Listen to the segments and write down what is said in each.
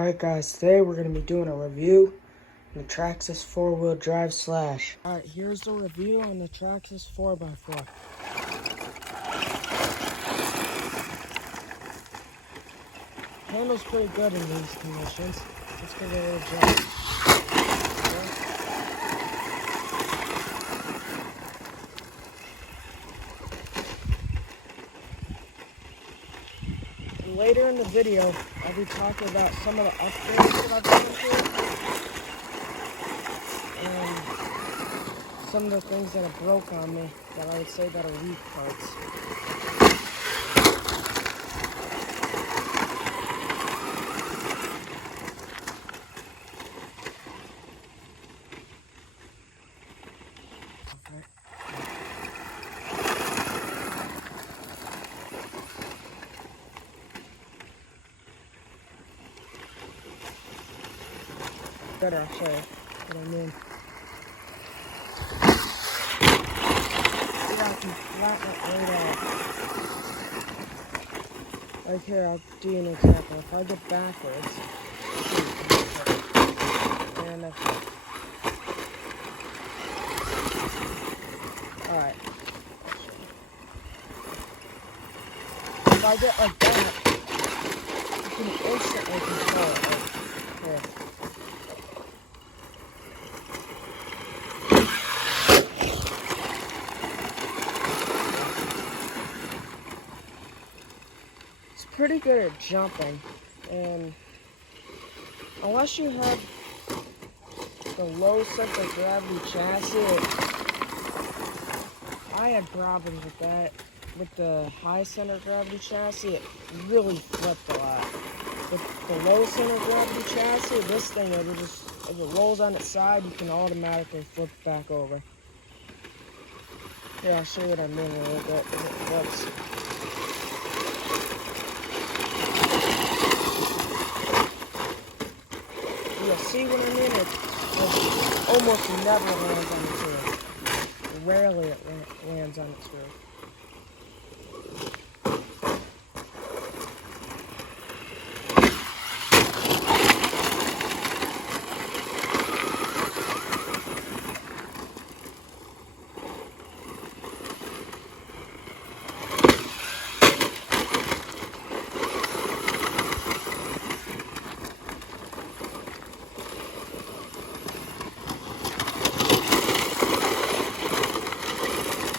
Alright guys, today we're going to be doing a review on the Traxxas 4-wheel drive slash. Alright, here's the review on the Traxxas 4x4. Handles pretty good in these conditions. Let's give it a little jump. And later in the video, I'll be talking about some of the upgrades that I've done to it. And some of the things that have broke on me that I would say that are weak parts. Better, I'll show you what I mean. Yeah, I can flatten it right out. Like here, I'll do an example. If I get backwards, and alright. If I get like that, you can instantly control it. Like here. Pretty good at jumping, and unless you have the low center of gravity chassis, I had problems with that. With the high center of gravity chassis, it really flipped a lot. With the low center of gravity chassis, this thing, it just, if it rolls on its side, you can automatically flip back over. Yeah, I'll show you what I mean a little bit. It flips. See what I mean? It almost never lands on its rear. Rarely it lands on its rear.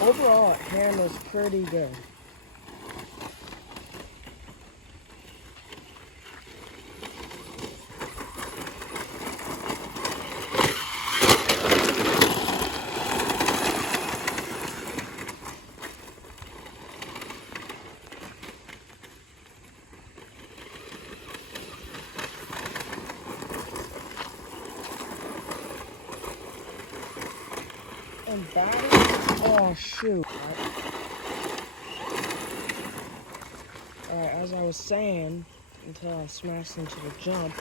Overall, it handles pretty good. And battery? Oh shoot. Alright, as I was saying, until I smashed into the jump,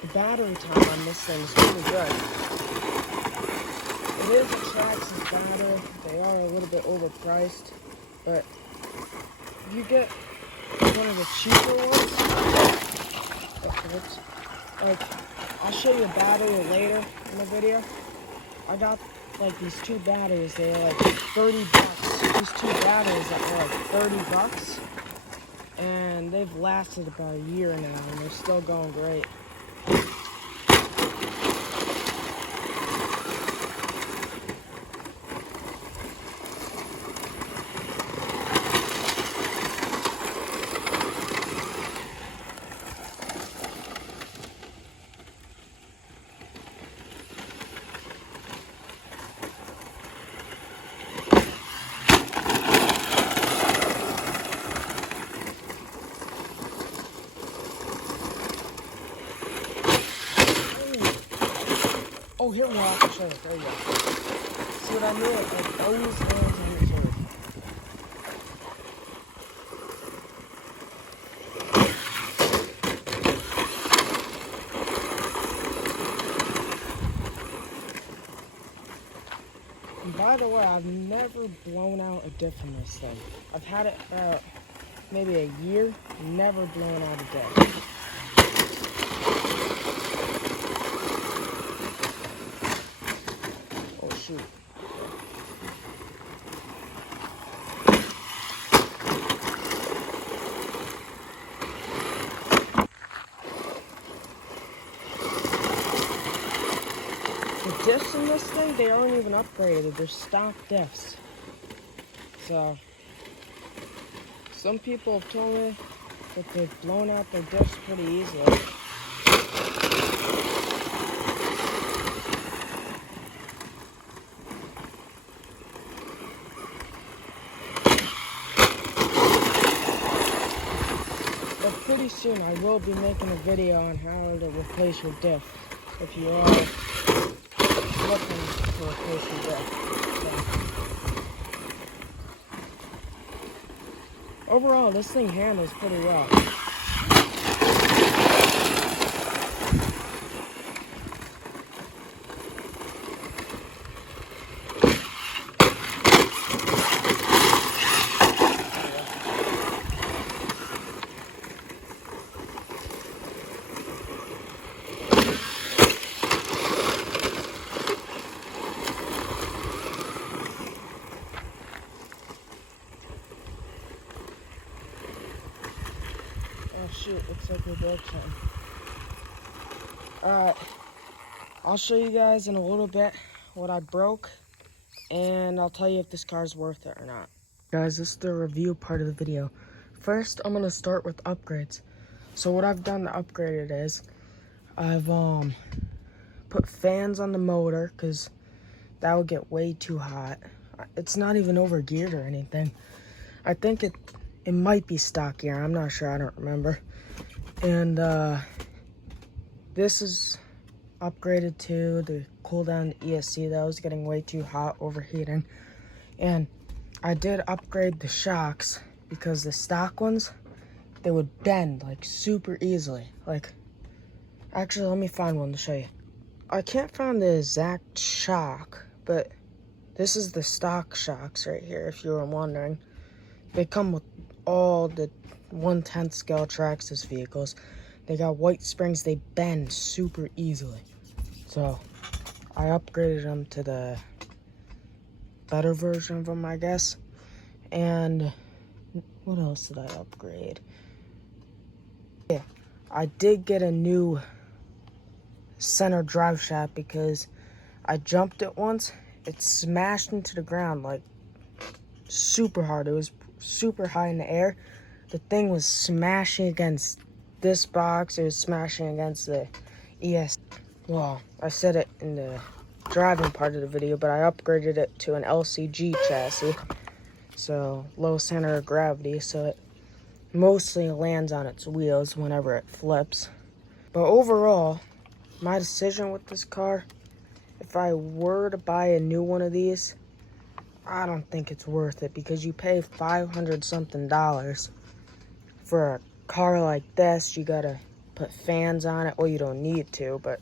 the battery time on this thing is pretty good. It is a Traxxas battery. They are a little bit overpriced, but if you get one of the cheaper ones, like, I'll show you a battery later in the video. I got like these two batteries, they were like $30. These two batteries that were like $30, and they've lasted about a year now, and they're still going great. Oh, here we are. I'll show you. There you go. See what I mean? It always lands on its rear. And by the way, I've never blown out a diff in this thing. I've had it maybe a year, never blown out a diff. diffs in this thing, they aren't even upgraded. They're stock diffs. So, some people have told me that they've blown out their diffs pretty easily. But pretty soon I will be making a video on how to replace your diff if you are looking to replace your diff. So, overall, this thing handles pretty well. Oh shoot, looks like we broke something. Alright, I'll show you guys in a little bit what I broke, and I'll tell you if this car's worth it or not. Guys, this is the review part of the video. First, I'm going to start with upgrades. So what I've done to upgrade it is, I've put fans on the motor, because that would get way too hot. It's not even over geared or anything. I think it might be stock gear, I'm not sure, I don't remember. And this is upgraded to cool down the ESC. That was getting way too hot, overheating. And I did upgrade the shocks because the stock ones, they would bend like super easily. Like, actually, let me find one to show you. I can't find the exact shock, but this is the stock shocks right here, if you were wondering. They come with all the 1/10 scale Traxxas vehicles. They got white springs, they bend super easily. So I upgraded them to the better version of them, I guess. And what else did I upgrade? Yeah, I did get a new center drive shaft because I jumped it once. It smashed into the ground like super hard. It was super high in the air. The thing was smashing against this box. It was smashing against the ES. Well, I said it in the driving part of the video, but I upgraded it to an LCG chassis. So, low center of gravity, so it mostly lands on its wheels whenever it flips. But overall, my decision with this car, if I were to buy a new one of these, I don't think it's worth it, because you pay $500 something for a car like this. You gotta put fans on it. Well, you don't need to, but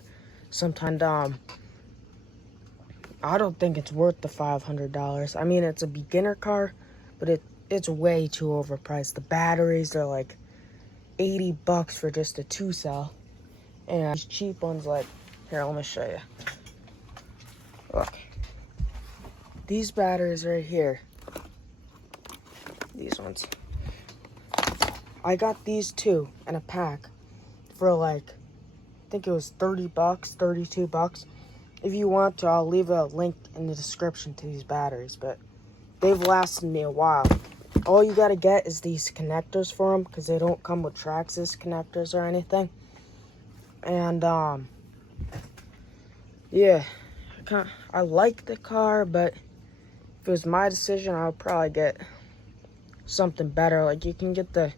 sometimes I don't think it's worth the $500. I mean, it's a beginner car, but it's way too overpriced. The batteries are like $80 for just a 2-cell, and these cheap ones, like, here, let me show you. Look, these batteries right here, these ones, I got these two in a pack for like, I think it was $30, $32. If you want to, I'll leave a link in the description to these batteries, but they've lasted me a while. All you gotta get is these connectors for them, because they don't come with Traxxas connectors or anything. And yeah, I like the car, but if it was my decision, I would probably get something better. Like, you can get the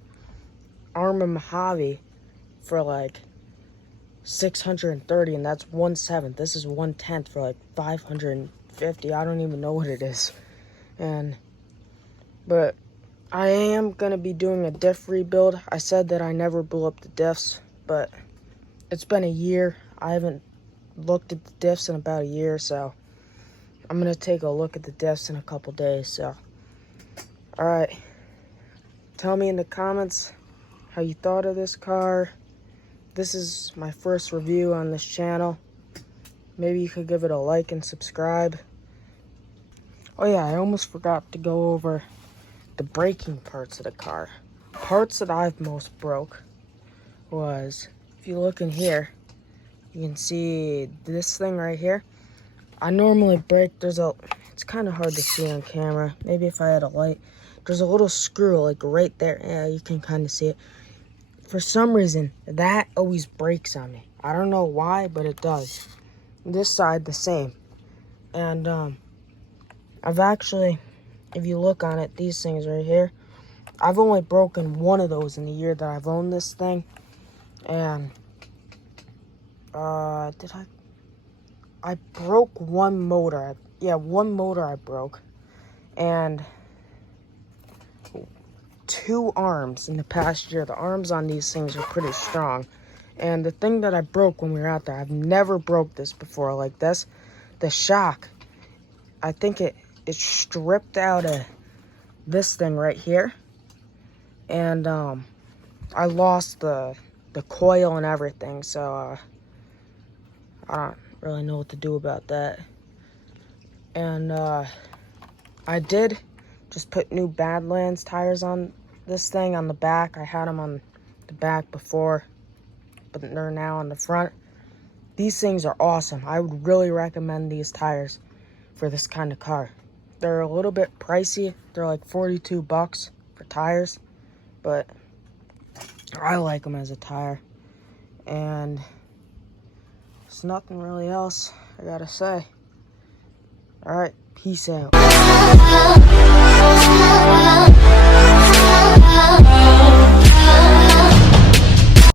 Armor Mojave for like $630, and that's 1/7. This is 1/10 for like $550. I don't even know what it is. But I am gonna be doing a diff rebuild. I said that I never blew up the diffs, but it's been a year. I haven't looked at the diffs in about a year, so I'm gonna take a look at the diffs in a couple days. So, all right, tell me in the comments how you thought of this car. This is my first review on this channel. Maybe you could give it a like and subscribe. Oh yeah, I almost forgot to go over the braking parts of the car. Parts that I've most broke was, if you look in here, you can see this thing right here. I normally brake. It's kind of hard to see on camera. Maybe if I had a light. There's a little screw like right there. Yeah, you can kind of see it. For some reason, that always breaks on me. I don't know why, but it does. This side, the same. And I've actually, if you look on it, these things right here, I've only broken one of those in the year that I've owned this thing. And I broke one motor. One motor I broke. And 2 arms in the past year. The arms on these things are pretty strong. And the thing that I broke when we were out there, I've never broke this before like this. The shock, I think it stripped out of this thing right here. And I lost the coil and everything. So I don't really know what to do about that. And I did just put new Badlands tires on this thing on the back. I had them on the back before, but they're now on the front. These things are awesome. I would really recommend these tires for this kind of car. They're a little bit pricey. They're like 42 bucks for tires, but I like them as a tire. And there's nothing really else I gotta say. All right, peace out.